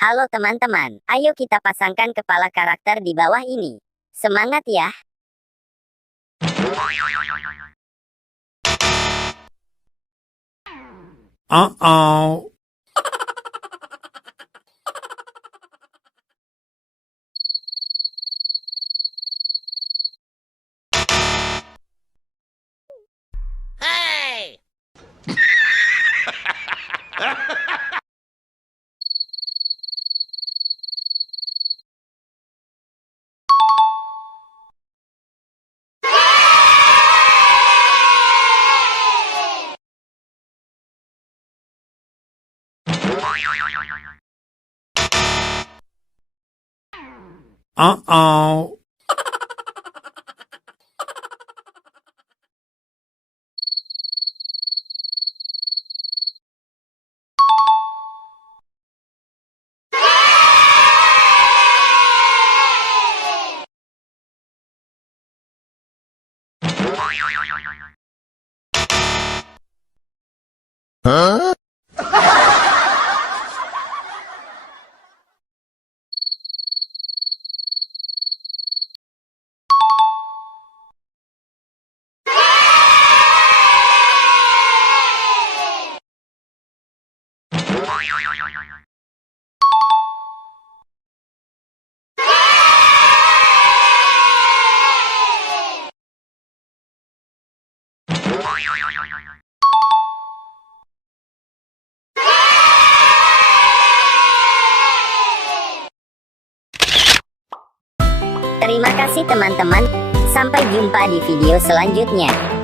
Halo teman-teman, ayo kita pasangkan kepala karakter di bawah ini. Semangat ya! Uh-oh. Hey! Uh-oh. Huh? Terima kasih teman-teman. Sampai jumpa di video selanjutnya.